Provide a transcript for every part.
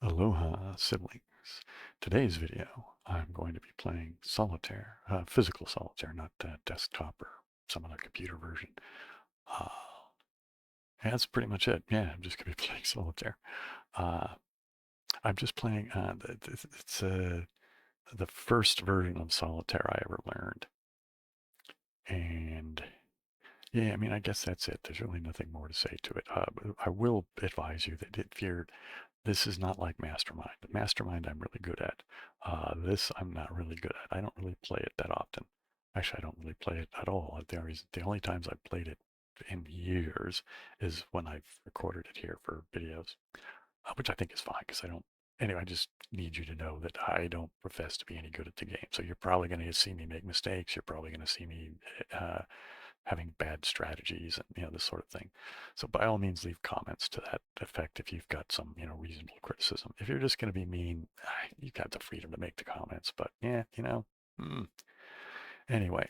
Aloha, siblings. Today's video, I'm going to be playing Solitaire, physical Solitaire, not desktop or some other computer version. Uh, that's pretty much it. Yeah, I'm just going to be playing Solitaire. Uh, I'm just playing, it's the first version of Solitaire I ever learned. And yeah, I mean, I guess that's it. There's really nothing more to say to it. But I will advise you that if you're this is not like Mastermind. Mastermind I'm really good at. This I'm not really good at. I don't really play it that often. Actually, I don't really play it at all. The only times I've played it in years is when I've recorded it here for videos, which I think is fine because I don't. Anyway, I just need you to know that I don't profess to be any good at the game. So you're probably going to see me make mistakes. You're probably going to see me uh, having bad strategies and this sort of thing. So by all means, leave comments to that effect if you've got some reasonable criticism. If you're just going to be mean, you've got the freedom to make the comments. But yeah, anyway.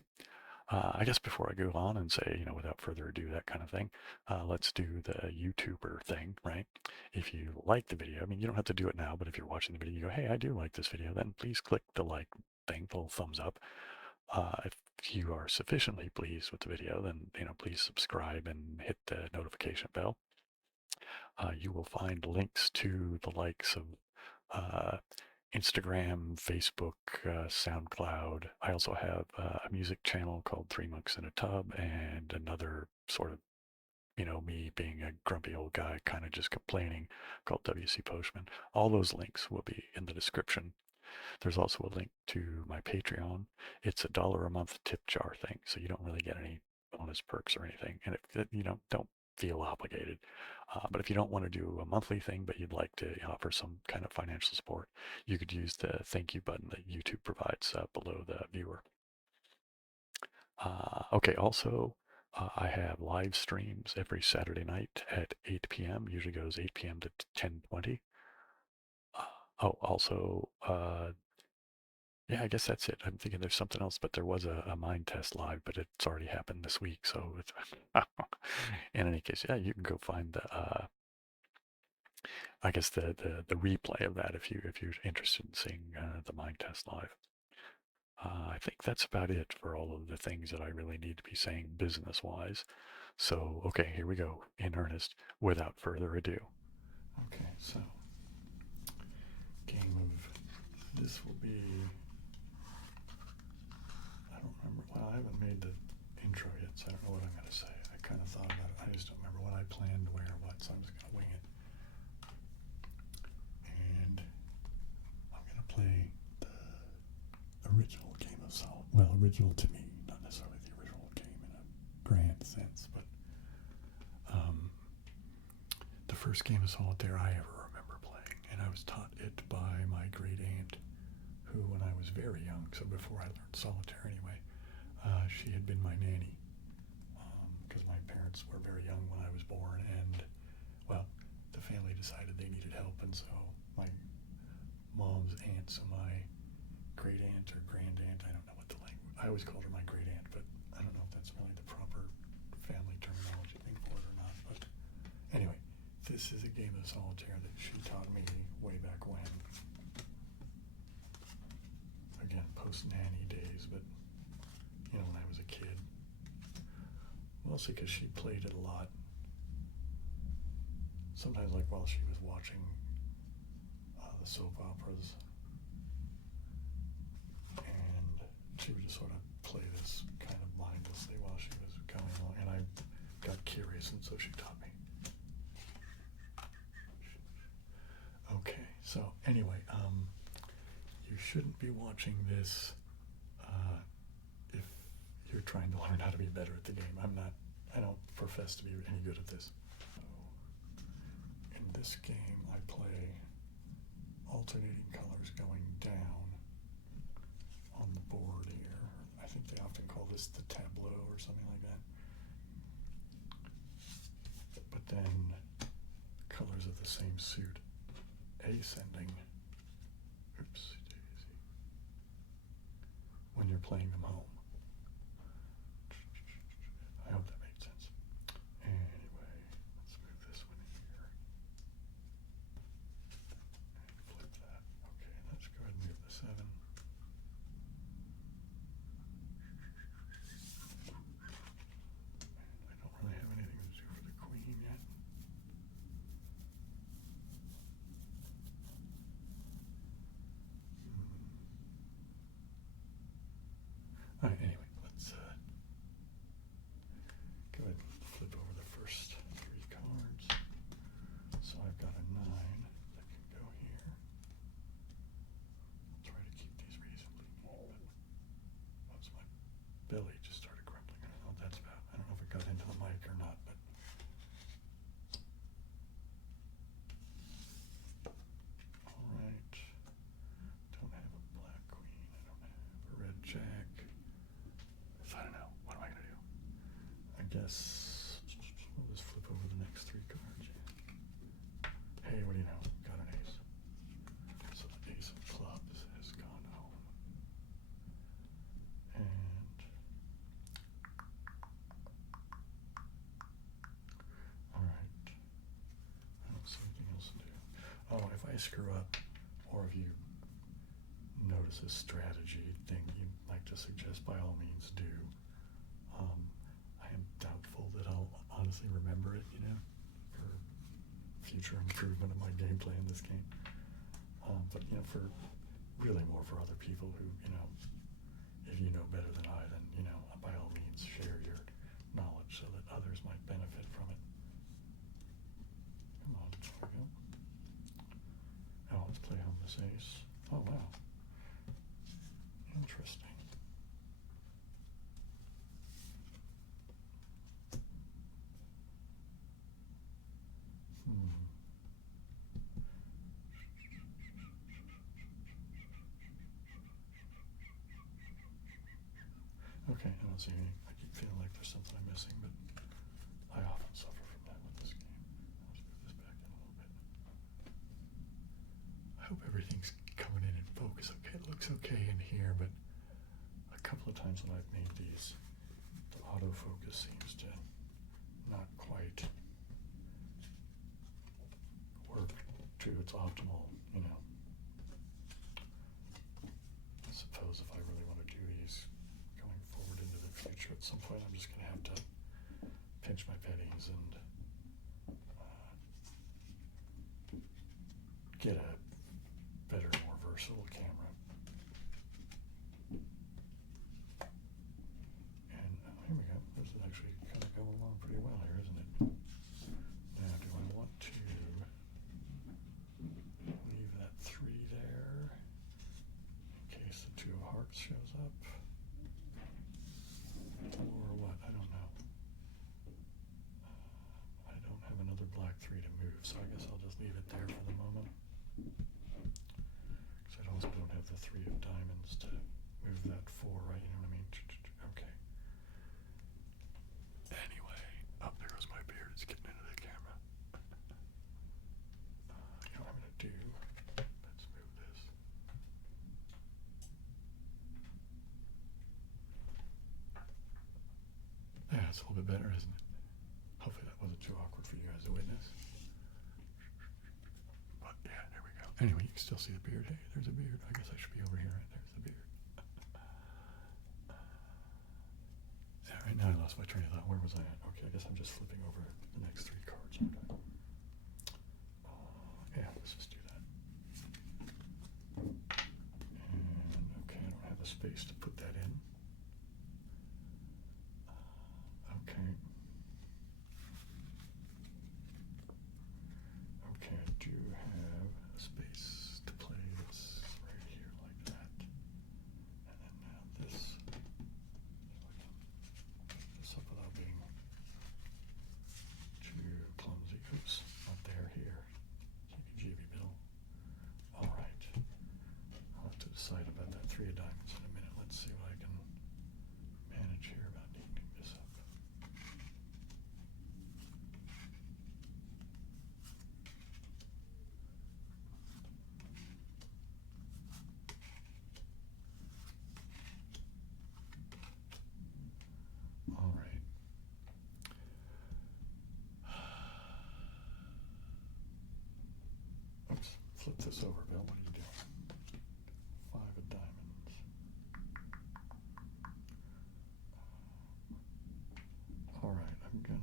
I guess before I go on and say, without further ado, that kind of thing, let's do the YouTuber thing, right? If you like the video, I mean, you don't have to do it now, but if you're watching the video, you go, hey, I do like this video, then please click the like thing, the little thumbs up. If you are sufficiently pleased with the video, then please subscribe and hit the notification bell. You will find links to the likes of uh, Instagram, Facebook, SoundCloud. I also have a music channel called Three Monks in a Tub, and another sort of me being a grumpy old guy, kind of just complaining, called WC Postman. All those links will be in the description. There's also a link to my Patreon. It's $1 a month tip jar thing, so you don't really get any bonus perks or anything. And if you don't feel obligated. But if you don't want to do a monthly thing, but you'd like to offer some kind of financial support, you could use the thank you button that YouTube provides below the viewer. Okay, also, I have live streams every Saturday night at 8 p.m. Usually goes 8 p.m. to 10:20. Also, yeah, I guess that's it. I'm thinking there's something else, but there was a mind test live, but it's already happened this week. So it's, in any case, yeah, you can go find the, I guess the replay of that if you're interested in seeing the mind test live. I think that's about it for all of the things that I really need to be saying business wise. So, okay, here we go in earnest without further ado. Okay, so game of this will be, I don't remember. Well, I haven't made the intro yet, so I don't know what I'm going to say. I kind of thought about it. I just don't remember what I planned, where, what, so I'm just going to wing it. And I'm going to play the original game of Solitaire. Well, original to me, not necessarily the original game in a grand sense, but the first game of Solitaire I ever remember playing, and I was taught it by my great aunt, who, when I was very young, so before I learned Solitaire anyway, she had been my nanny, because my parents were very young when I was born, and, well, the family decided they needed help, and so my mom's aunt, so my great aunt or grand aunt, I don't know what the language, I always called her my great aunt, but I don't know if that's really the proper family terminology thing for it or not, but anyway, this is a game of Solitaire that she taught me way back when. Again, post-nanny days, but, when I was a kid. Mostly because she played it a lot. Sometimes, like, while she was watching the soap operas. And she would just sort of play this kind of mindlessly while she was going along. And I got curious, and so she taught me. Okay, so anyway, you shouldn't be watching this if you're trying to learn how to be better at the game. I don't profess to be any good at this. So, in this game, I play alternating colors going down on the board here. I think they often call this the tableau or something like that. But then colors of the same suit ascending. Oops, daisy. When you're playing them home. I hope that made sense. Anyway, let's move this one here. this. We'll just flip over the next 3 cards. Hey, what do you know? Got an ace. So the ace of clubs has gone home. And alright. I don't see anything else to do. Oh, if I screw up, or if you notice a strategy thing you'd like to suggest, by all means do. I am doubtful that I'll honestly remember it, you know, for future improvement of my gameplay in this game. But, you know, for really more for other people who, you know, if you know better than I, then, you know, by all means share your knowledge so that others might benefit from it. Come on, there we go. Now let's play home this ace. Oh, wow. Interesting. Okay, I don't see any. I keep feeling like there's something I'm missing, but I often suffer from that with this game. Let's move this back in a little bit. I hope everything's coming in focus. Okay, it looks okay in here, but a couple of times when I've made these, the autofocus seems to not quite work to its optimal, you know. I suppose if I really want to do these going forward into the future, at some point I'm just going to have to pinch my pennies and get a better, more versatile camera. And here we go. This is actually kind of going along pretty well here, isn't it? Now, do I want to leave that 3 there in case the 2 of hearts shows up? Or what? I don't know. I don't have another black 3 to move, so I guess I'll just leave it there for the moment. Because I also don't have the 3 of diamonds to move that 4, right? You know what I mean? Okay. Anyway, up there goes my beard. It's getting into the camera. You know what I'm going to do? Let's move this. Yeah, it's a little bit better, isn't it? Hopefully that wasn't too awkward for you guys to witness. But yeah, there we go. Anyway, you can still see the beard. Hey, there's a beard. I guess I should be over here. Right? There's the beard. Yeah, right now I lost my train of thought. Where was I at? Okay, I guess I'm just flipping over the next 3 cards, aren't I? Yeah, let's just do that. And okay, I don't have the space to put that in. Okay. Okay, I do have a space to play this right here like that. And then now this. This up without being too clumsy. Oops, not there, here. Jeebie Bill. Alright. I'll have to decide about that 3 of diamonds in a minute. Let's see what I can manage here about neatening this up. All right. Oops, flip this over, Bill. What are you doing? 5 of diamonds. All right, I'm gonna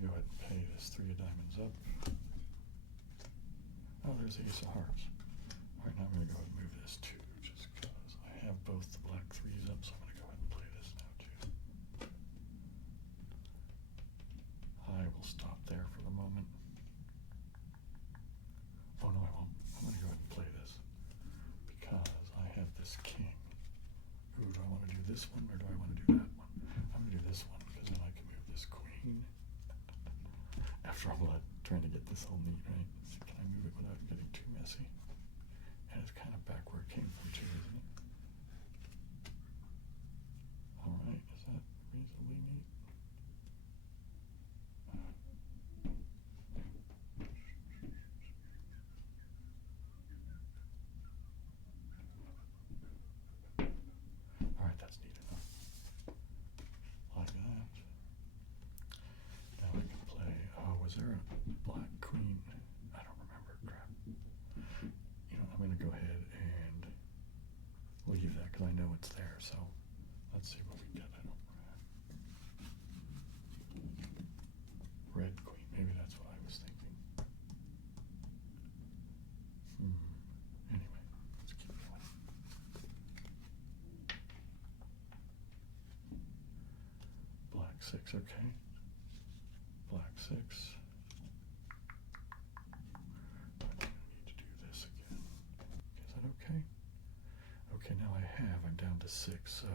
go ahead and pay this 3 of diamonds up. Oh, there's the ace of hearts. All right, now I'm gonna go ahead and move this too, just because I have both the black 3s up, so I'm gonna go ahead and play this now too. I will stop there for the moment. Oh no, I won't. I'm gonna go ahead and play this because I have this king. Ooh, do I want to do this one or do I want to do that one? I'm gonna do this one because then I can move this queen. After all that, trying to get this all neat, right? So can I move it without getting too messy? And it's kind of back where it came from too, isn't it? All right, is that reasonably is there a black queen? I don't remember. Crap. You know, I'm going to go ahead and leave that because I know it's there. So let's see what we get. I don't. Red queen. Maybe that's what I was thinking. Anyway, let's keep going. Black 6. Okay. Black 6. I'm going to need to do this again. Is that okay? Okay, now I'm down to 6, so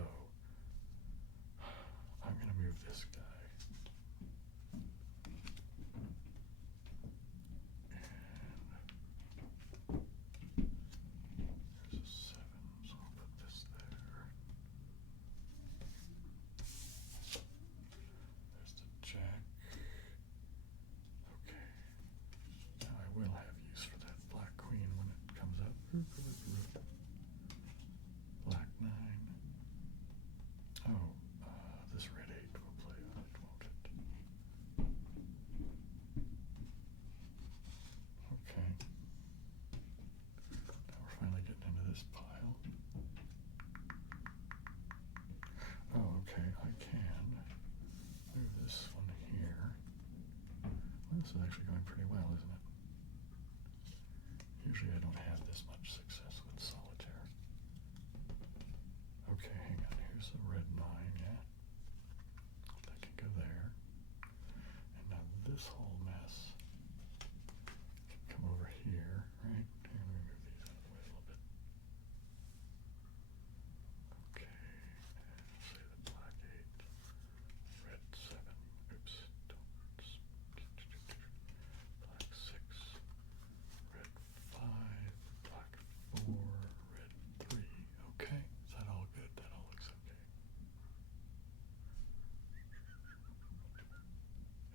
I'm going to move this guy. And there's a 7, so I'll put this there. There's the jack. Okay. Now I will have use for that black queen when it comes up. Black 9. Oh, this red 8 will play on it, won't it? Okay. Now we're finally getting into this pile. Oh, okay, I can move this one here. Well, this is actually going pretty well, isn't it? Usually I don't have this much success with solitaire. Okay, hang on. Here's the red 9, yeah? That can go there. And now this whole mess can come over here, right? Here, let me move these out of the way a little bit. Okay, and say the black 8, red 7, oops, black 6, red 5, black 4, red 3. Okay, is that all good? That all looks okay.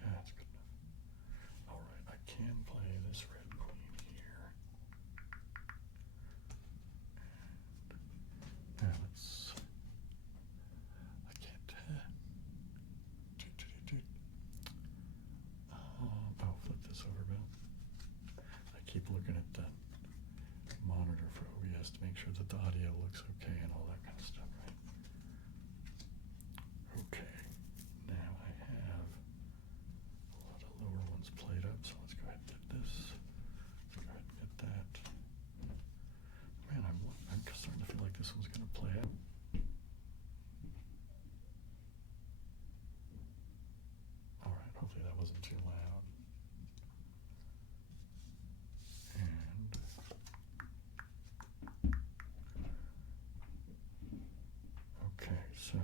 Yeah, that's good enough. All right, I can play this red queen here. And now let's. I can't. Oh, flip this over, Bill. I keep looking at the monitor for OBS to make sure that the audio looks okay and all that kind of stuff, right? Okay, now I have a lot of lower ones played up, so let's go ahead and get this. Let's go ahead and get that. Man, I'm starting to feel like this one's going to play out. All right, hopefully that wasn't too loud. And okay, so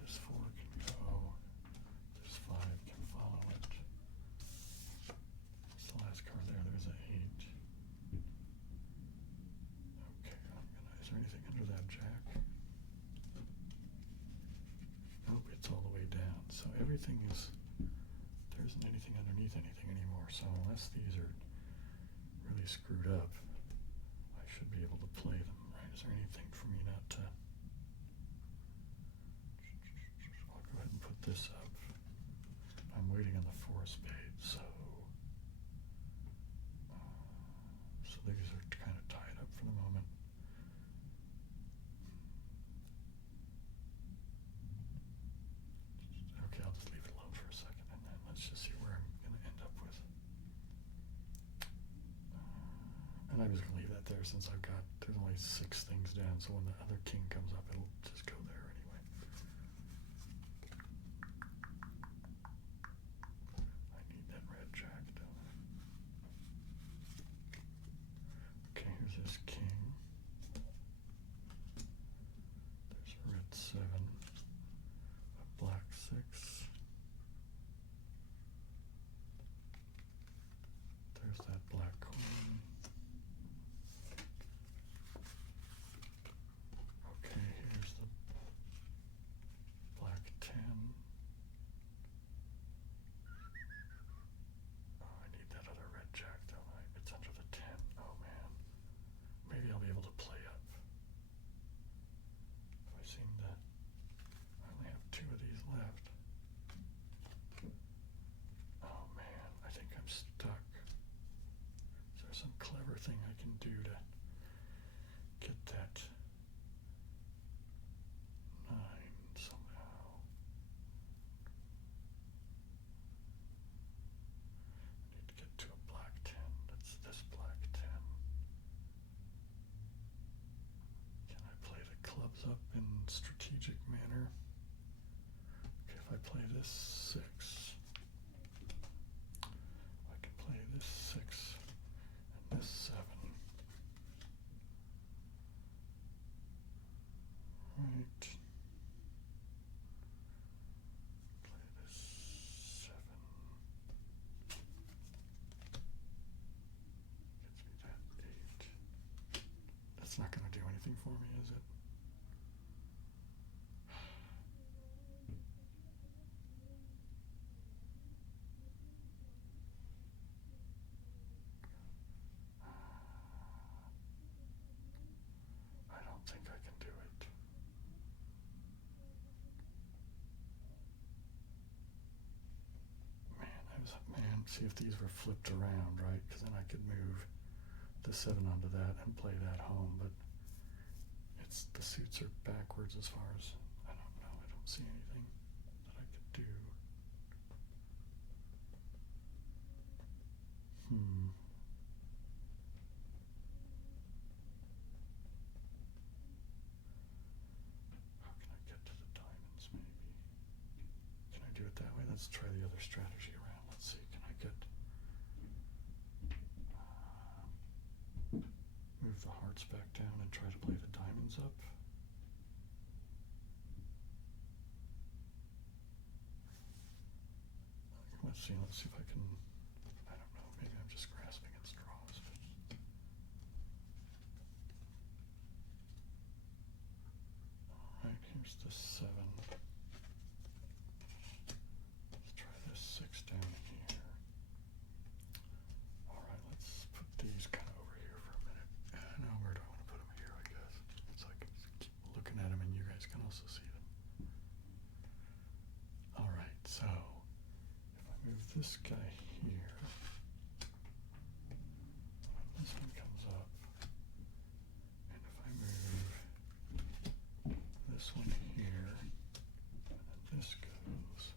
this 4 can go, this 5 can follow it. It's the last card there, there's an 8. Okay, is there anything under that jack? Nope, it's all the way down. So everything is, there isn't anything underneath anything anymore. So unless these are really screwed up, I should be able to play them, right? Is there anything for me not to? I'll go ahead and put this up. I'm waiting on the 4 spades, so these are kind of tied up for the moment. Okay, I'll just leave it alone for a second, and then let's just see where I'm going to end up with. And I'm just going to leave that there since there's only 6 things down, so when the other king comes up, it'll just go there anyway. I need that red jack, don't I? Okay, here's this king. There's a red 7, a black 6. There's that black queen. Okay, here's the black 10. Oh, I need that other red jack, don't I? It's under the 10. Oh, man. Maybe I'll be able to play up. If I seem to... I only have 2 of these left. Oh, thing I can do to get that 9 somehow. I need to get to a black 10. That's this black 10. Can I play the clubs up in strategic manner? Okay, if I play this 6, I can play this 6 and this 7. Right. Play this 7. Gets me that 8. That's not going to do anything for me, is it? I don't think I can do it. Man, see if these were flipped around, right? Because then I could move the 7 onto that and play that home, but it's the suits are backwards as far as, I don't know, I don't see anything that I could do. How can I get to the diamonds, maybe? Can I do it that way? Let's try the other strategy around. Let's see, can I get... move the hearts back down and try to play the diamonds up? Let's see if I can... I don't know, maybe I'm just grasping at straws. Alright, here's the 7. Let's try this 6 down here. Alright, let's put these kind of over here for a minute. Now, where do I want to put them? Here, I guess. So I can keep looking at them and you guys can also see them. Alright, so if I move this guy here, this one comes up, and if I move this one here, and then this goes,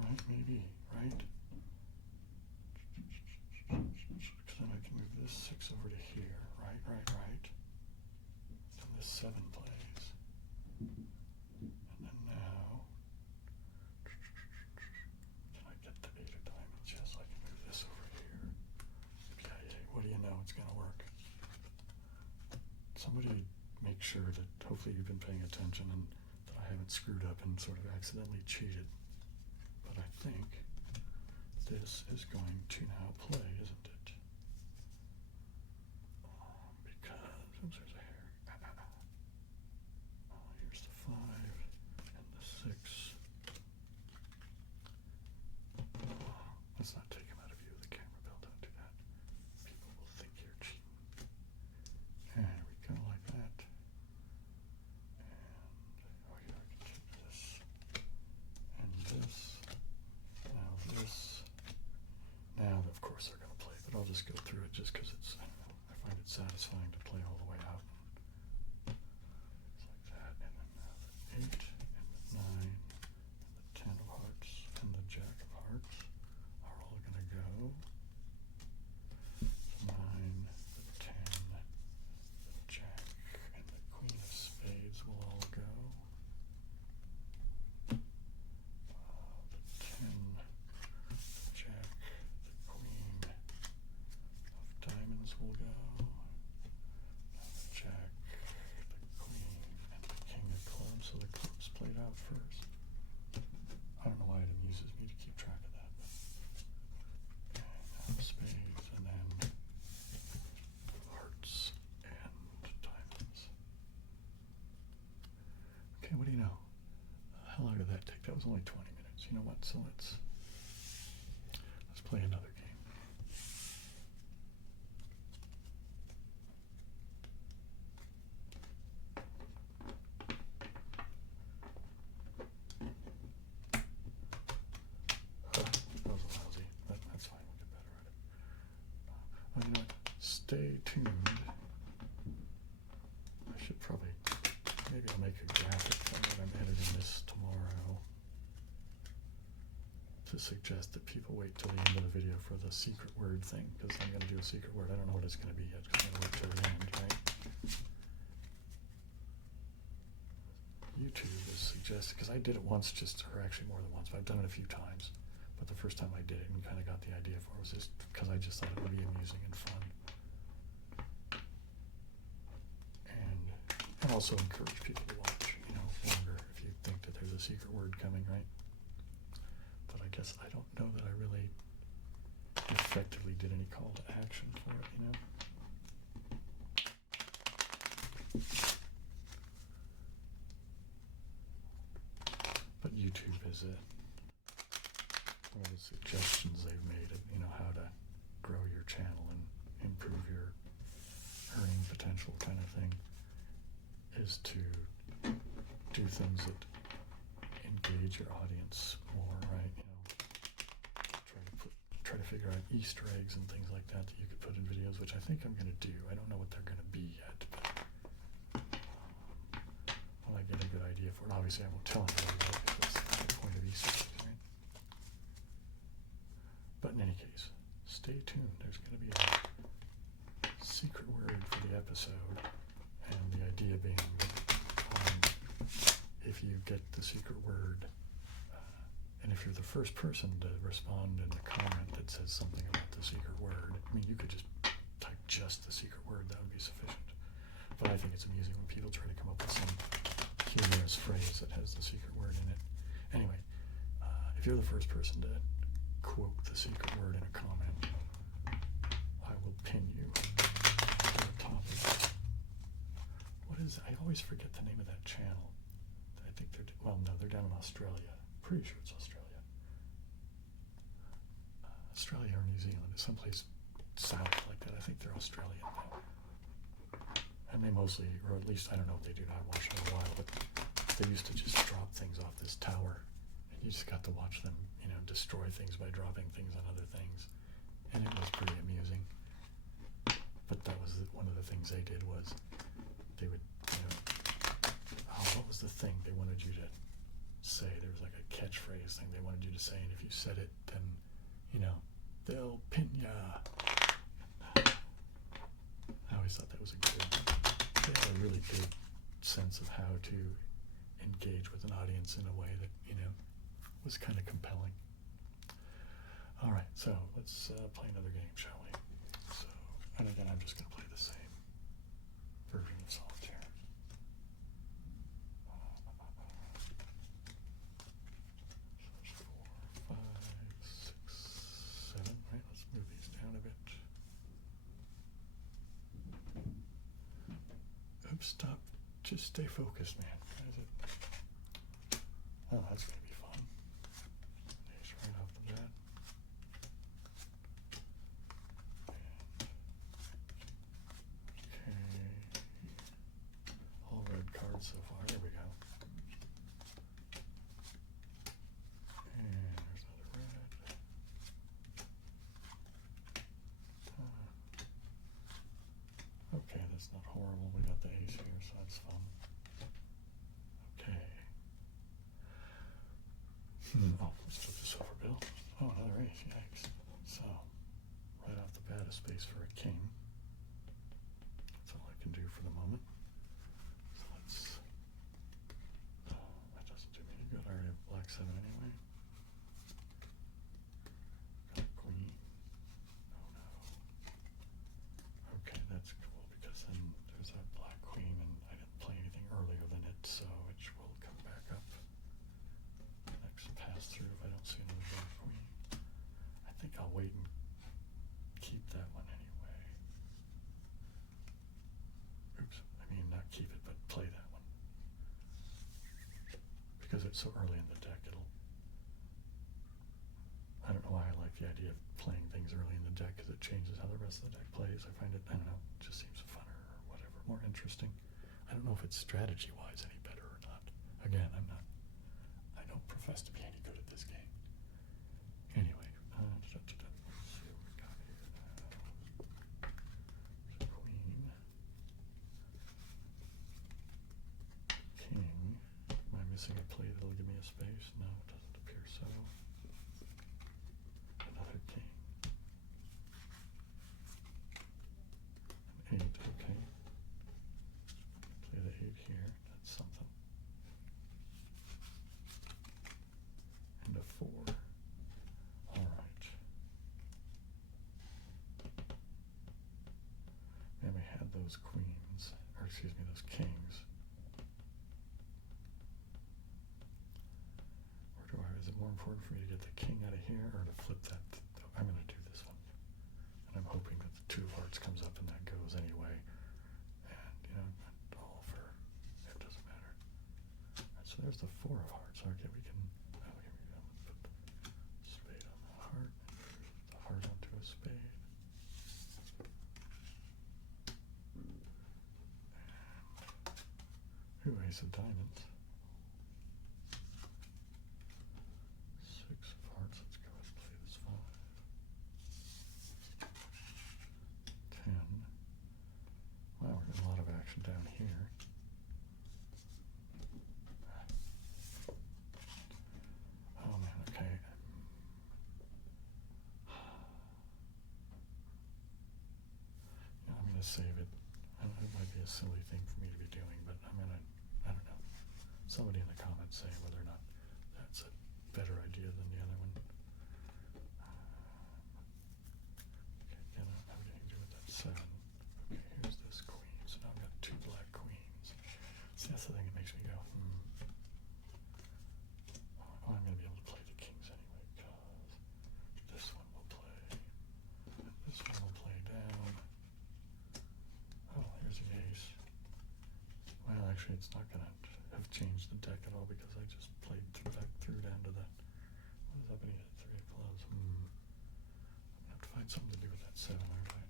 right, maybe, right? Because then I can move this 6 over to here, right? And this 7 plays. And then now, can I get the 8 of diamonds? Yes, I can move this over here. Okay, what do you know? It's going to work. Somebody make sure that hopefully you've been paying attention and that I haven't screwed up and sort of accidentally cheated. But I think this is going to now play, isn't it? Because, oops, there's a hair. Here's the 5 and the 6. Let's not take him out of view of the camera, Bill. Don't do that. People will think you're cheating. There we go, like that. And, oh yeah, I can keep this. And this. Now this. Now, of course, they're going to play, but I'll just go through it just because it's, I don't know, I find it satisfying to play all the way out. It's like that, and then now the 8, and the 9, and the 10 of hearts, and the Jack of hearts are all going to go. The 9, the 10, the Jack, and the Queen of Spades will all go. The 10, the Jack, the Queen of Diamonds will go. Now the Jack, the Queen, and the King of Clubs. So the clubs played out first. I don't know why it amuses me to keep track of that. But now spades, and then hearts and diamonds. Okay, what do you know? How long did that take? That was only 20 minutes. You know what? So let's play another game. That was lousy. That's fine. We'll get better at it. Oh, you know what? stay tuned. I should probably, maybe I'll make a graphic thing when I'm editing this tomorrow to suggest that people wait till the end of the video for the secret word thing, because I'm going to do a secret word. I don't know what it's going to be yet, because I'm going to wait till the end, right? YouTube is suggested, because I did it once, or actually more than once, but I've done it a few times. But the first time I did it and kind of got the idea for it was just because I just thought it would be amusing and fun. And also encourage people to watch, longer if you think that there's a secret word coming, right? But I guess I don't know that I really effectively did any call to action for it, But YouTube is it. One of the suggestions they've made of, how to grow your channel and improve your earning potential kind of thing is to do things that engage your audience more, right? Try to figure out Easter eggs and things like that you could put in videos, which I think I'm going to do. I don't know what they're going to be yet, but when I get a good idea for it, obviously I won't tell anybody about it because that's the point of Easter eggs, right? But in any case, stay tuned. There's going to be a secret word for the episode, and the idea being that if you get the secret word, and if you're the first person to respond in a comment that says something about the secret word, you could just type just the secret word, that would be sufficient. But I think it's amusing when people try to come up with some humorous phrase that has the secret word in it. Anyway, if you're the first person to quote the secret word in a comment, I will pin you to the top of it. What is, I always forget the name of that channel. I think they're down in Australia. Pretty sure it's Australia. Australia or New Zealand, someplace south like that. I think they're Australian now. And they mostly, or at least I don't know if they do, I haven't watched it in a while, but they used to just drop things off this tower, and you just got to watch them, destroy things by dropping things on other things, and it was pretty amusing. But that was one of the things they did was they would, what was the thing they wanted you to say? There was like a catchphrase thing they wanted you to say, and if you said it, then they'll pin ya. I always thought that was they had a really good sense of how to engage with an audience in a way that was kind of compelling. All right, so let's play another game, shall we? So, and again, I'm just going to play the same version of Solitaire. 4, 5, 6, 7. Right, let's move these down a bit. Oops, stop. Just stay focused, man. What is it? Oh, that's going to be fun. Nice right off the bat. Okay. All red cards so far. There we go. And there's another red. Okay, that's not horrible. We got the ace here, so that's fun. Okay. Oh, let's flip this over, Bill. Oh, another ace. Yikes. So, right off the bat, a space for a king. That's all I can do for the moment. So let's... Oh, that doesn't do me any good. I already have black 7 anyway. Got a queen. Oh, no. Okay, that's cool, because then there's that black queen, and I didn't play anything earlier than it, so it will come back up. Next pass through if I don't see another black queen. I think I'll wait and keep that one anyway. Oops, I mean not keep it, but play that one. Because it's so early in the deck, I don't know why I like the idea of playing things early in the deck, because it changes how the rest of the deck plays. I find it, I don't know, it just seems funner or whatever, more interesting. I don't know if it's strategy-wise any better or not. Again, I don't profess to be any good at this game. Anyway, let's see what we got here now. those queens, or excuse me, those kings. Is it more important for me to get the king out of here or to flip that? I'm going to do this one. And I'm hoping that the 2 of hearts comes up and that goes anyway. And, you know, all for, it doesn't matter. Right, so there's the 4 of hearts. Okay, we can, oh, here we go. Let's put the spade on the heart. And the heart onto a spade. And, ooh, ace of diamonds. 6 of hearts, let's go ahead and play this 5. 10. Wow, we're getting a lot of action down here. Oh man, okay. Yeah, I'm going to save it. I know it might be a silly thing for me to be doing, but I'm going to, I don't know. Somebody in the comments say whether or not that's a better idea than the other one. Okay, again, I'm getting to do with that 7. Okay, here's this queen. So now I've got 2 black queens. See, that's the thing that makes me go, Oh, I'm going to be able to play the kings anyway, because this one will play, and this one will play down. Oh, here's the ace. Well, actually, it's not going to have changed the deck at all because I just played back through down to the, what is happening at 3 of clubs? I'm going to have to find something to do with that 7, aren't I?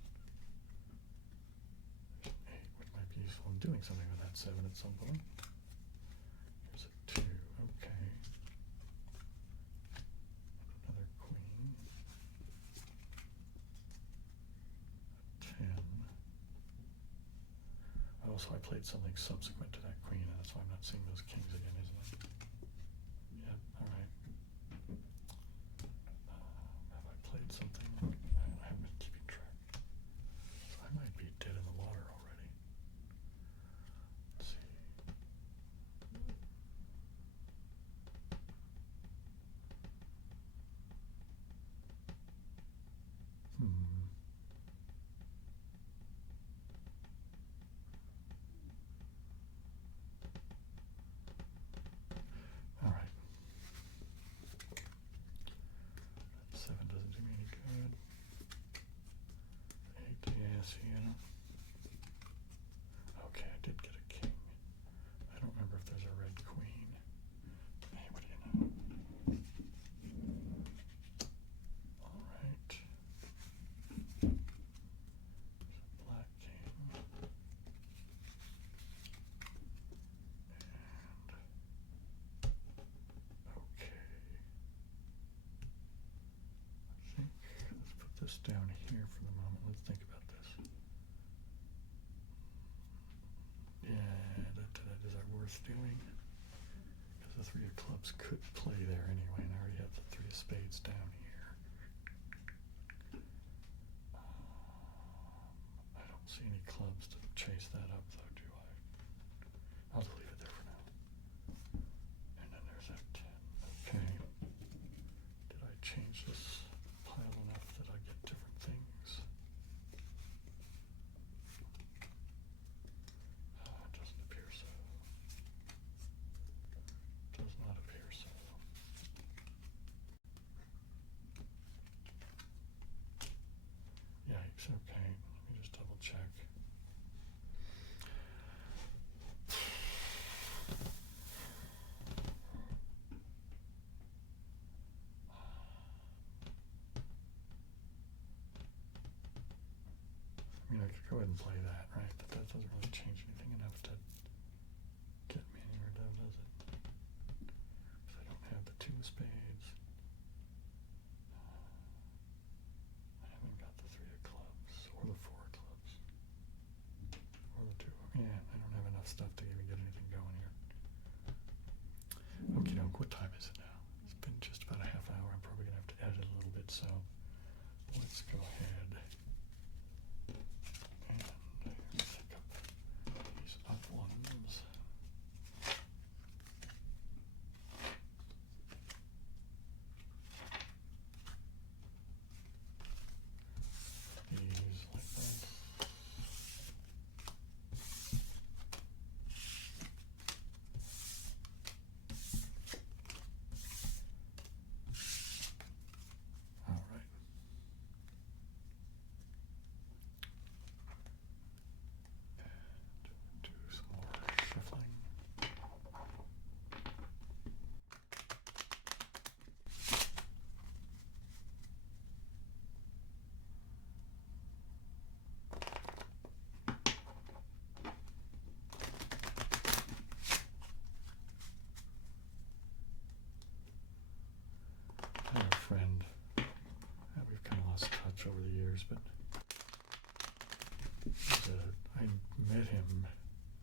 There's an 8, which might be useful in doing something with that 7 at some point. Here's a 2, okay. Another queen. A 10. Oh, so I played something subsequent to that queen, and that's why I'm not seeing those kings again, isn't it? Yep, alright. Have I played something? I haven't been keeping track. So I might be dead in the water already. Let's see. All right. That 7 doesn't do me any good. 8, yes, yeah. Okay, I did get a king. I don't remember if there's a red queen. Hey, what do you know? All right. There's a black king. Okay. I think let's put this down here for the moment. Let's think about this. Yeah, is that worth doing? Because the 3 of clubs could play there anyway, and I already have the 3 of spades down here. I don't see any clubs to chase that up, though, do I? I'll just leave it there for now. And then there's that 10. Okay. Did I change this pile enough that I get different things? It doesn't appear so. Does not appear so. Yikes, okay. Let me just double check. I mean, I could go ahead and play that, right? But that doesn't really change anything enough to get me anywhere, does it? Because I don't have the 2 of spades. I haven't got the 3 of clubs, or the 4 of clubs. Or the 2. Yeah, I don't have enough stuff to even get anything going here. Okie doke, what time is it now? It's been just about a half hour. I'm probably going to have to edit a little bit, so let's go ahead and pick up these up ones. These like this.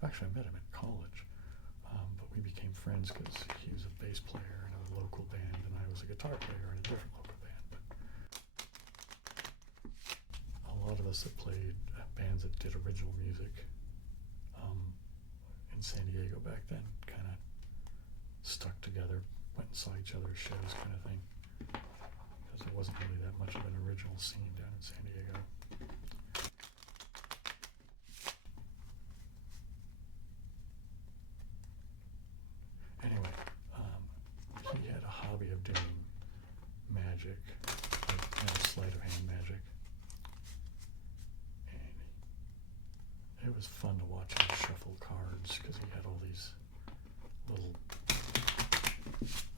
Actually, I met him at college, but we became friends because he was a bass player in a local band, and I was a guitar player in a different local band. But a lot of us that played bands that did original music in San Diego back then kind of stuck together, went and saw each other's shows kind of thing, because there wasn't really that much of an original scene down in San Diego. Anyway, he had a hobby of doing magic, like sleight of hand magic, and it was fun to watch him shuffle cards because he had all these little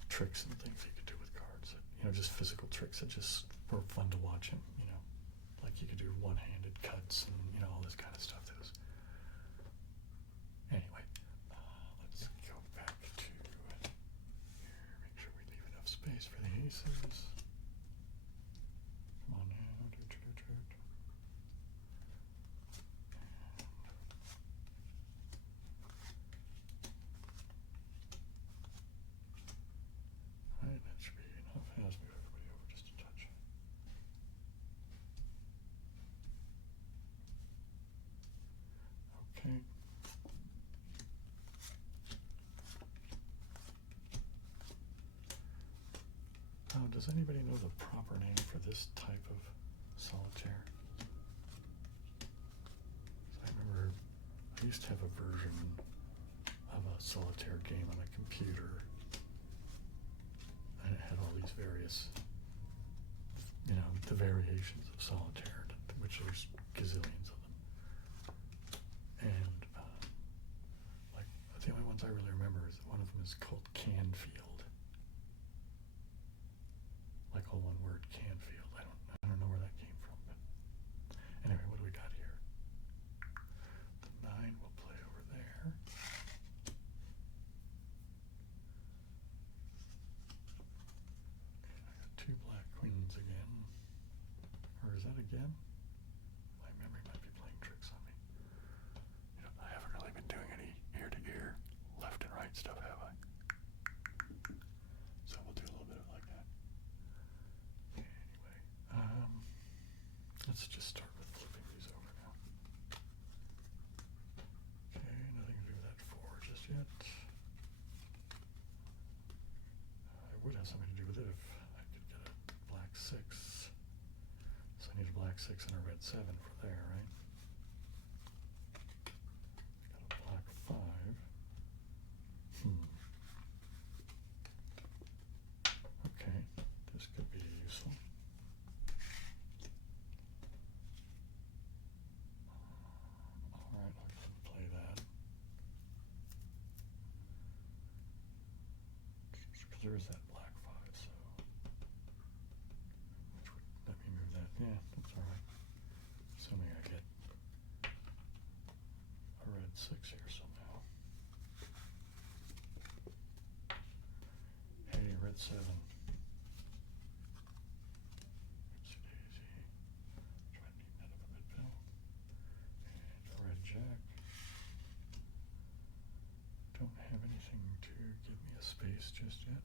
tricks and things he could do with cards that, just physical tricks that just were fun to watch him, like he could do one-handed cuts and all this kind of stuff. That was anyway. Let's go back to here. Make sure we leave enough space for the aces. Come on now. Alright, that should be enough. Let's move everybody over just a touch. Okay. Does anybody know the proper name for this type of solitaire? I remember I used to have a version of a solitaire game on a computer, and it had all these various, the variations of solitaire, which there's gazillions of them. And like the only ones I really remember is one of them is called Canfield. Like all one word, Canfield. I don't know where that came from, but anyway, what do we got here? The 9 will play over there. And I got 2 black queens again. Or is that again? My memory might be playing tricks on me. I haven't really been doing any ear-to-ear, left and right stuff, have I? So we'll do a little bit of like that. Let's just start with flipping these over now. Okay, nothing to do with that 4 just yet. It would have something to do with it if I could get a black 6. So I need a black 6 and a red 7 for there, right? Got a black 5. Okay, this could be useful. Alright, I'll go ahead and play that. Because there is that black 5, so which would let me move that. Yeah, that's alright. Assuming I get a red 6 here somehow. Hey, red 7. Oopsie daisy. Try to neaten that up a bit, Bill. And a red jack. Don't have anything to give me a space just yet.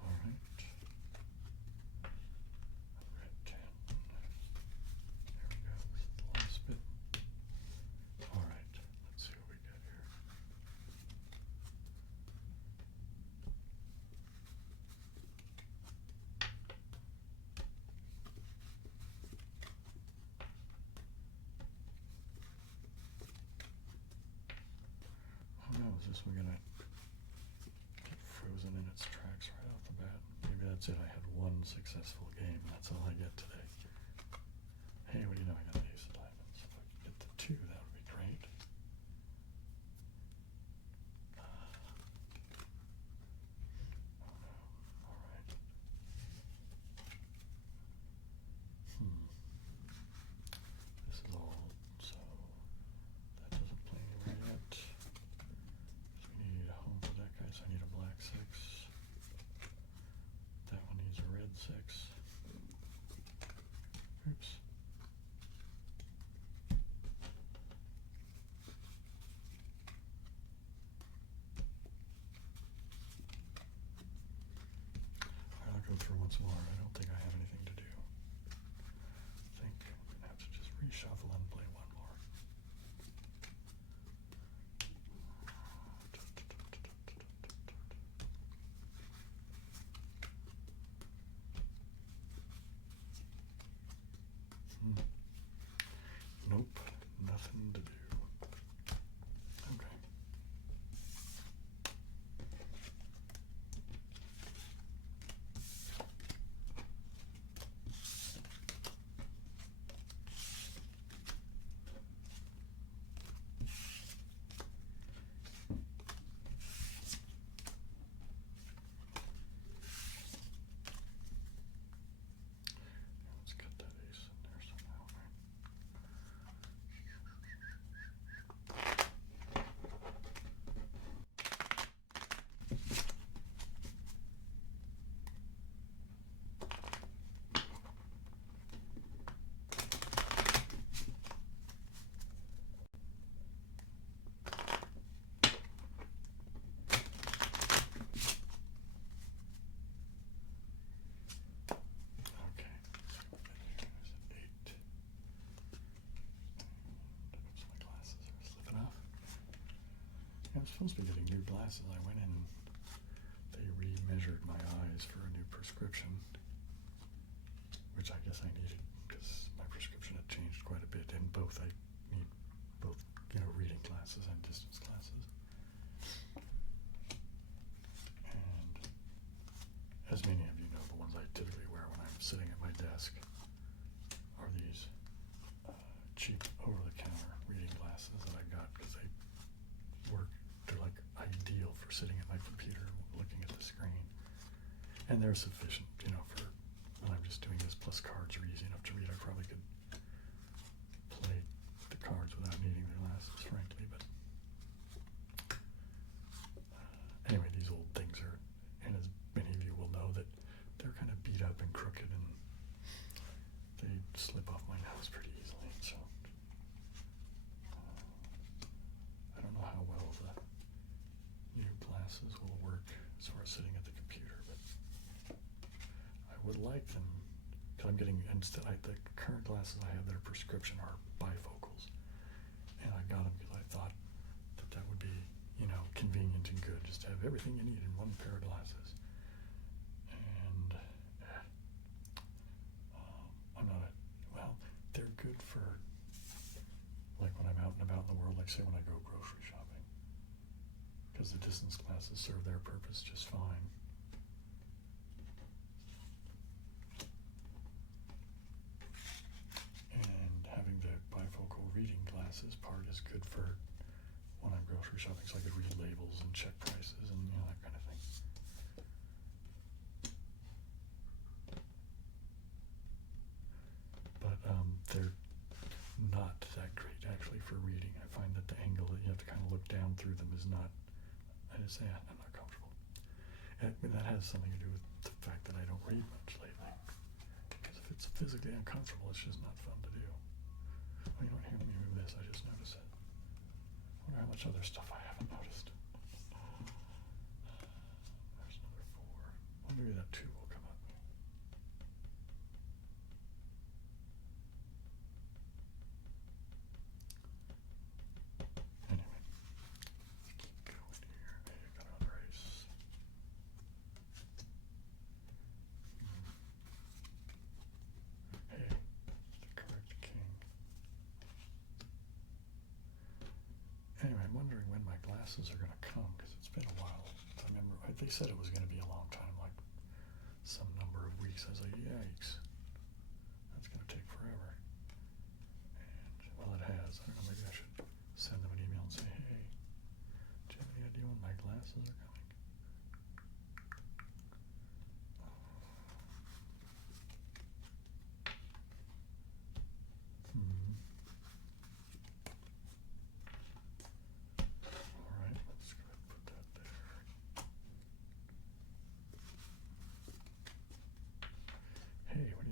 Alright. Red 10. There we go. This is the last bit. Alright. Let's see what we got here. Oh no, is this one gonna get frozen in its tracks right off the bat? Maybe that's it. I had 1 successful game. That's all I get today. Hey, what do you know? I got an ace of diamonds. If I could get the 2, that would be great. Oh no. Alright. This is all, so that doesn't play anywhere yet. So we need a home for that guy, so I need a black 6. That one needs a red 6. Nope, nothing to do. Okay. Let's get that ace in there somehow, right? Okay. There's an 8. Oops, my glasses are slipping off. Yeah, I'm supposed to be getting new glasses. I went in and they remeasured my eyes for a new prescription, which I guess I needed because my prescription had changed quite a bit. And both, I need both, reading glasses and distance glasses. And as many of you know, the ones I typically wear when I'm sitting at my desk are these cheap over-the-counter reading glasses that I got because they work. They're like ideal for sitting at my computer looking at the screen. And they're sufficient, for when I'm just doing this, plus cards are easy enough to read. I probably could play the cards without needing the glasses, frankly, but anyway, these old things are, and as many of you will know, that they're kind of beat up and crooked and they slip off my nose pretty easily, so I don't know how well the new glasses will work as far as sitting at the computer, but I would like them, because I'm getting, instead, the current glasses I have that are prescription are bifocals, and I got them because I thought that would be, convenient and good, just to have everything you need in one pair of glasses. And I'm not they're good for, like, when I'm out and about in the world, like, say, when I go grocery shopping, because the distance glasses serve their purpose just fine. And having the bifocal reading glasses part is good for when I'm grocery shopping, so I could read labels and check prices and that kind of thing. But they're not that great actually for reading. I find that the angle that you have to kind of look down through them is not, I'm not comfortable. And that has something to do with the fact that I don't read much lately. Because if it's physically uncomfortable, it's just not fun to do. Well, here, let me move this. I just noticed it. I wonder how much other stuff I haven't noticed. There's another 4. Well, maybe that 2 will come up. Anyway, let's keep going here. Hey, I got another ace. Hey, the correct king. Anyway, I'm wondering when my glasses are going to come, because it's been a while. I remember they said it was going to be a long time, like some number of weeks. I was like, yikes, that's going to take forever. And, well, it has. I don't know, maybe I should send them an email and say, hey, do you have any idea when my glasses are coming? Alright, let's go ahead and put that there. Hey, what do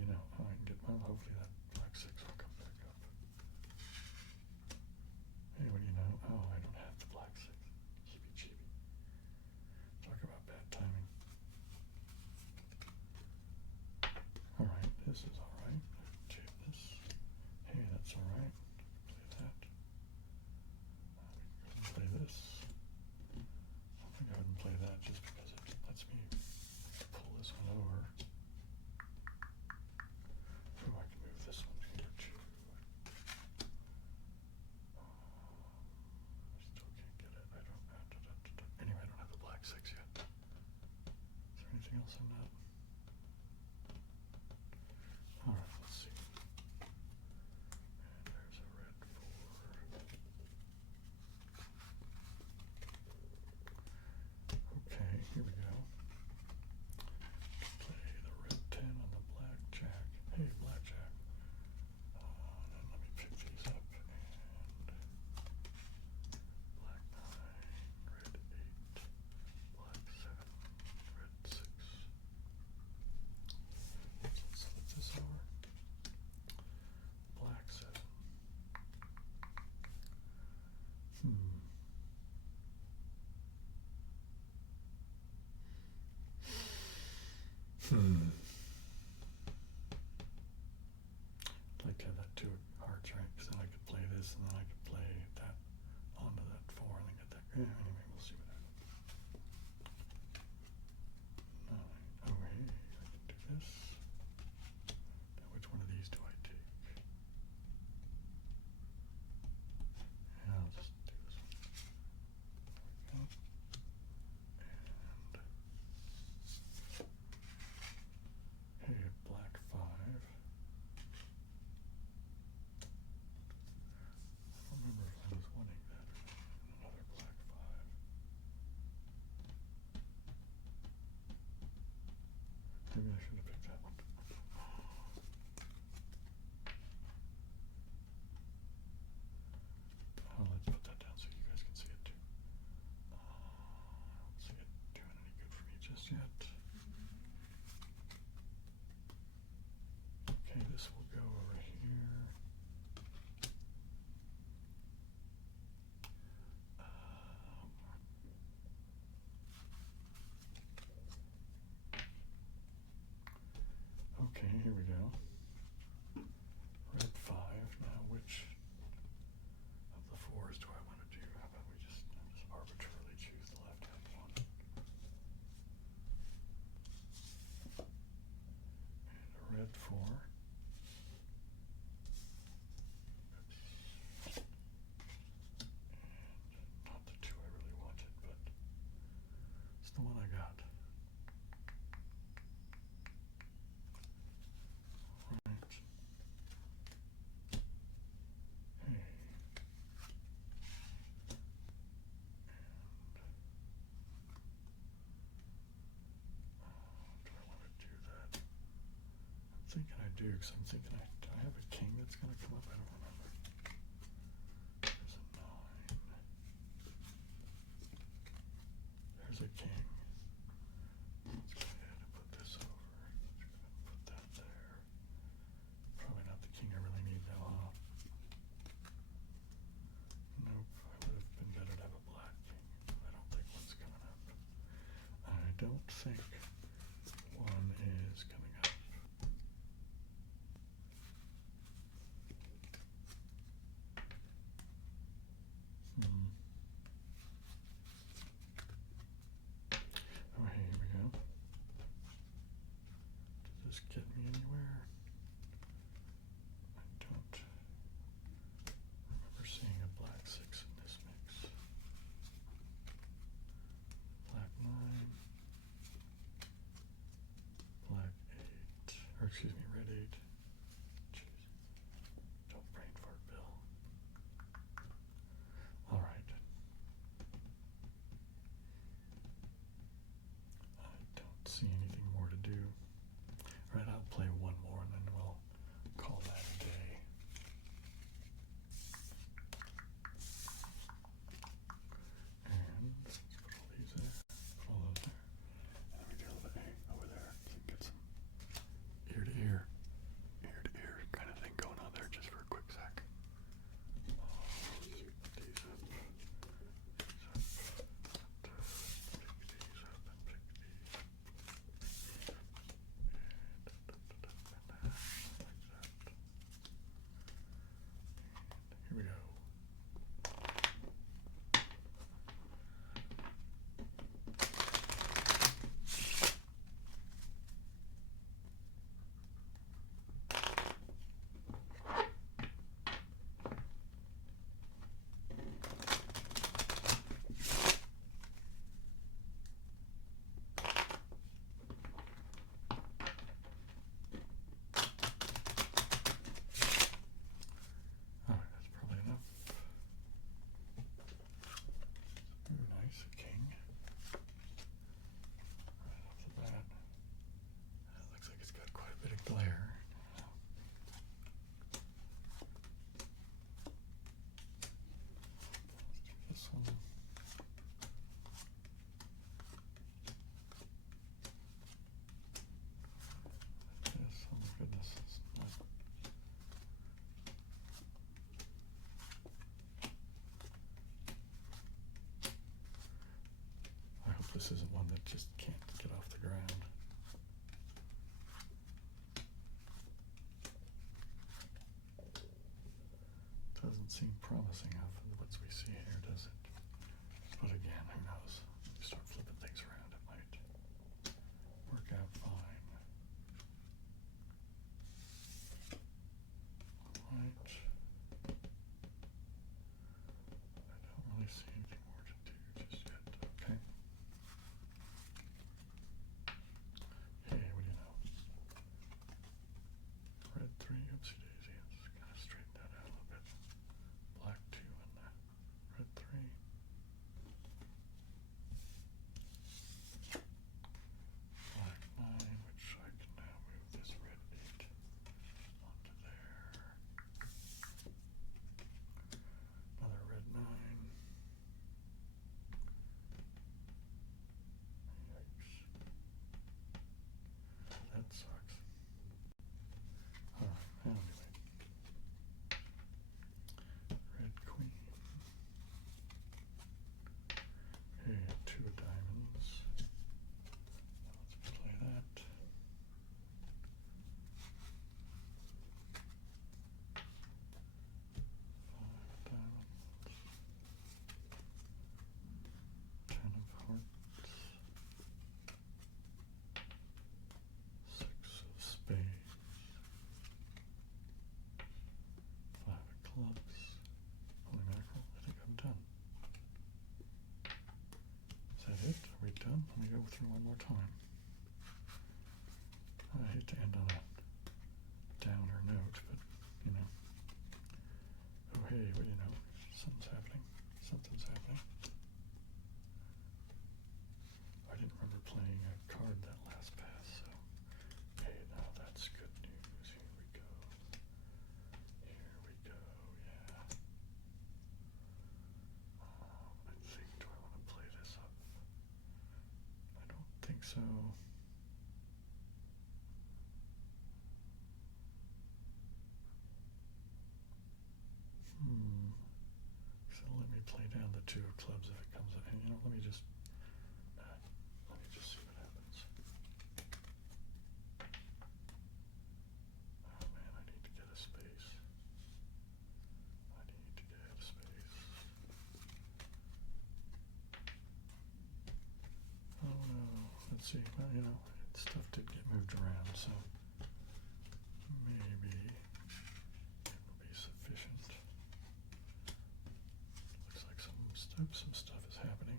this, and then I could play that onto that 4 and then get that. Yeah, anyway, we'll see what happens. 9. Oh, hey, I can do this. Now, which one of these do I take? Yeah, I'll just do this one. There we go. And hey, black 5. I don't remember if I was wanting that or not. Another black 5. Maybe I should have picked that one. Let's put that down so you guys can see it too. I don't see it doing any good for me just yet. Okay, this will go over here. Okay, here we go. Red 5. Now, which of the 4s do I want to do? How about we just arbitrarily choose the left-hand one? And a red 4. Oops. And not the 2 I really wanted, but it's the one I got. Right. Hey. Do I want to do that? I'm thinking I do, because I'm thinking do I have a king that's going to come up? I don't remember. There's a 9. There's a king. Let's go ahead and put this over. Let's go ahead and put that there. Probably not the king I really need now, huh? Nope. It would have been better to have a black king. I don't think one's coming up. I don't think one is coming up. Oh, hey, here we go. Does this get me anywhere? I don't remember seeing a black 6 in this mix. Black 9. Black 8. Or excuse me, red 8. Jeez. Don't brain fart, Bill. All right. I don't see anything more to do. All right, I'll play one more and then we'll call that a day. And let's put all these there, put all those there. And then we do a little bit over there so we can get some ear to ear kind of thing going on there just for a quick sec. Put these up. Pick these up and pick these. Here we go. All right, that's probably enough. Ooh, nice, a king. Right off the bat. Looks like it's got quite a bit of glare. Let's do this one. This, oh my goodness, it's not. I hope this isn't one that just can't get off the ground. Doesn't seem promising of what we see here, does it? But again, who knows? You start flipping things around, it might work out fine. Right. I don't really see anything more to do just yet. Okay. Hey, what do you know? Red 3, oopsie daisy. Let's kind of straighten that out a little bit. Black 2 and red 3. Black 9, which I can now move this red 8 onto there. Another red 9. Yikes. That sucks. Alright, anyway. Red queen. Okay, 2 of diamonds. Let's play that. 5 diamonds. 10 of hearts. 6 of spades. 5 of clubs. Holy mackerel, I think I'm done. Is that it? Are we done? Let me go through one more time. I hate to end on a downer note, but, you know. Oh, hey, what do you know? Something's happening. Something's happening. I didn't remember playing a card that last pass, so. Hey, now that's good news. Here we go. Here we go, yeah. I think, do I want to play this up? I don't think so. So let me play down the 2 of clubs if it comes up. And you know, let me just see what happens. Oh man, I need to get a space. I need to get a space. Oh no, let's see. Well, you know, stuff did get moved around, so maybe it will be sufficient. Looks like some stuff is happening.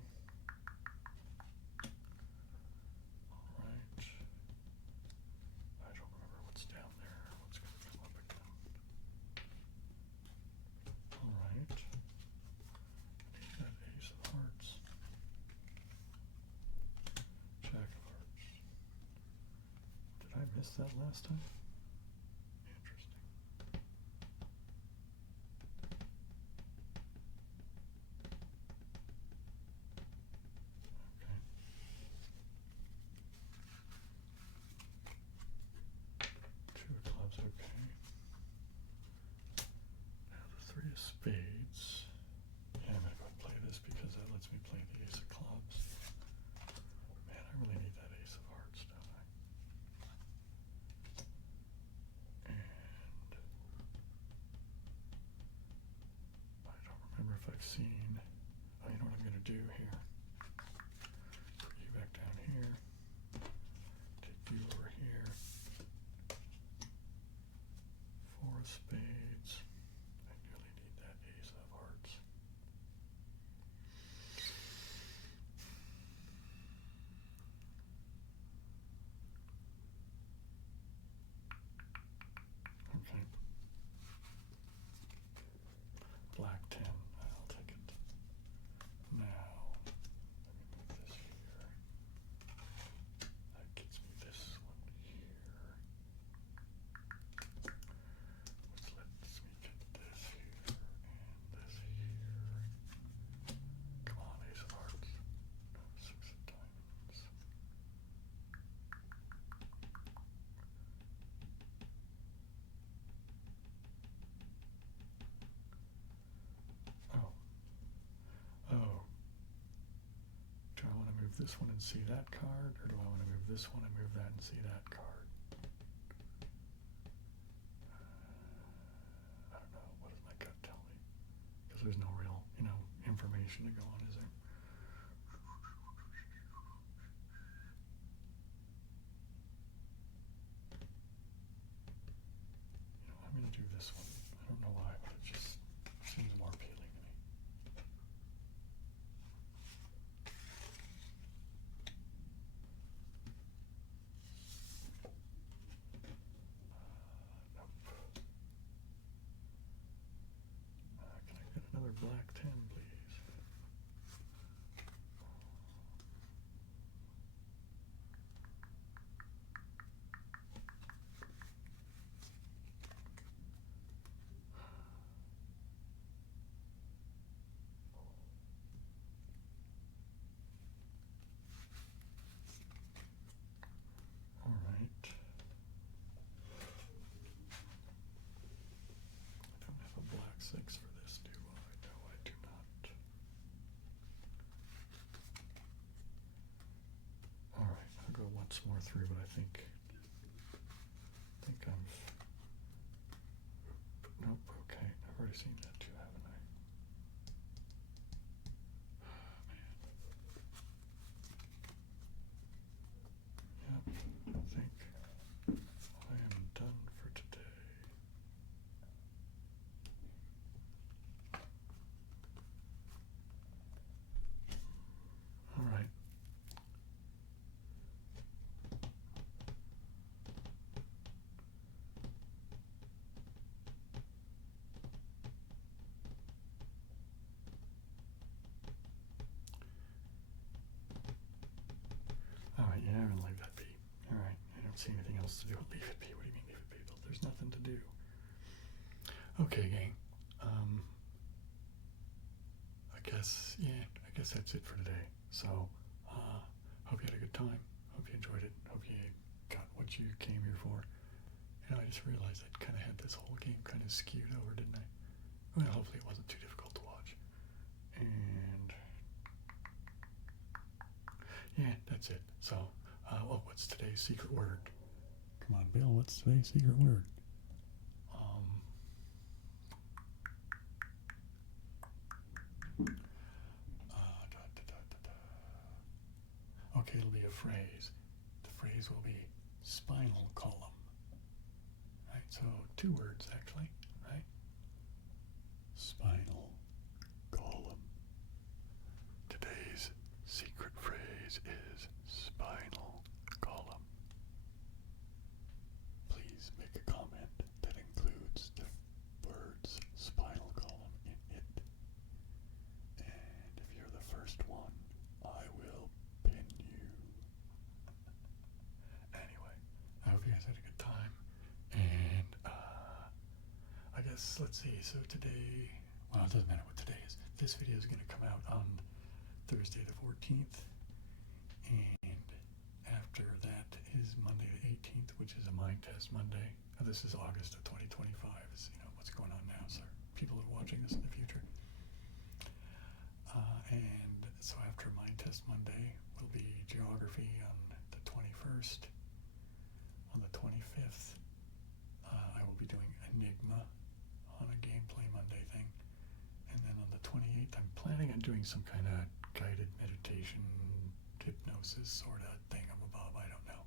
All right. I don't remember what's down there. What's going to come up again? All right. I need that ace of hearts. Jack of hearts. Did I miss that last time? Interesting. Okay. 2 of clubs, okay. Now the 3 of spades. Yeah, I'm going to go ahead and play this because that lets me play the ace of clubs. Man, I really need that ace of hearts, don't I? And I don't remember if I've seen. Oh, you know what I'm going to do here? Put you back down here. Take you over here. 4 of spades. I really need that ace of hearts. Okay. Black 10. I'll take it. Now, let me move this here. That gets me this one here. Which lets me get this here and this here. Come on, ace of hearts. No, 6 of diamonds. Oh. Oh. Do I want to move this one and see that card, or do I want to move this one and move that and see that card? I don't know. What does my gut tell me? there's no real, information to go on, is there? I'm going to do this one. I don't know why, but it just seems more appealing to me. Nope. Can I get another black 10, please? All right. I don't have a black 6 for this, do I? No, I do not. All right, I'll go once more through, but I think I'm. Nope. Okay, I've already seen that too, haven't I? Man. Yep. I think I am done for today. All right. All right, yeah, I'm gonna leave that be. All right, I don't see anything else to do. Leave it be. What do you mean leave it be? Well, there's nothing to do. Okay, gang. I guess that's it for today. So, hope you had a good time. Hope you enjoyed it. Hope you got what you came here for. I just realized I kind of had this whole game kind of skewed over, didn't I? Well, hopefully it wasn't too difficult to watch. And yeah, that's it. So, what's today's secret word? Come on, Bill, what's today's secret word? Okay, it'll be a phrase. The phrase will be spinal column. Right, so 2 words actually, right? Spinal column. Today's secret phrase is spinal column. Please make a comment that includes the words spinal column in it. And if you're the first one, I will pin you. Anyway, I hope you guys had a good time. And I guess, let's see, so today, well, it doesn't matter what today is. This video is going to come out on Thursday the 14th. And after that is Monday the 18th, which is a mind test Monday. This is August of 2025. Is, what's going on now. So people are watching this in the future. And so after mind test Monday will be geography on the 21st. On the 25th, I will be doing Enigma on a gameplay Monday thing. And then on the 28th, I'm planning on doing some kind of guided meditation, hypnosis sort of thing up above. I don't know.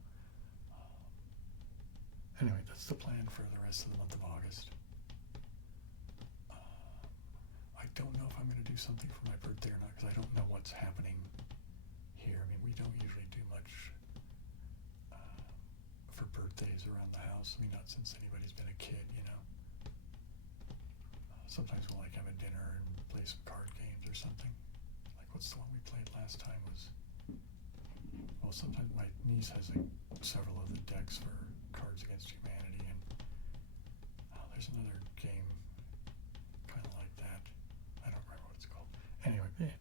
Anyway, that's the plan for the rest of the month of August. I don't know if I'm going to do something for my birthday or not, because I don't know what's happening here. I mean, we don't usually do much for birthdays around the house. I mean, not since anybody's been a kid, sometimes we'll have a dinner and play some card games or something. Like, what's the one we played last time was, well, sometimes my niece has several of the decks for Cards Against Humanity, and there's another game kind of like that. I don't remember what it's called. Anyway, yeah.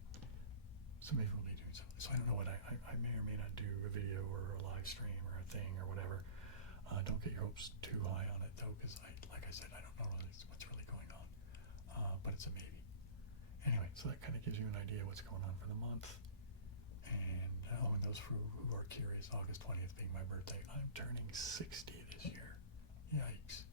So maybe we'll be doing something. So I don't know what I may or may not do a video or a live stream or a thing or whatever. Don't get your hopes too high on it though, because like I said, I don't know what's really going on. But it's a maybe. Anyway, so that kind of gives you an idea what's going on for the month. And and those who are curious, August 20th being my birthday, I'm turning 60 this year. Yikes.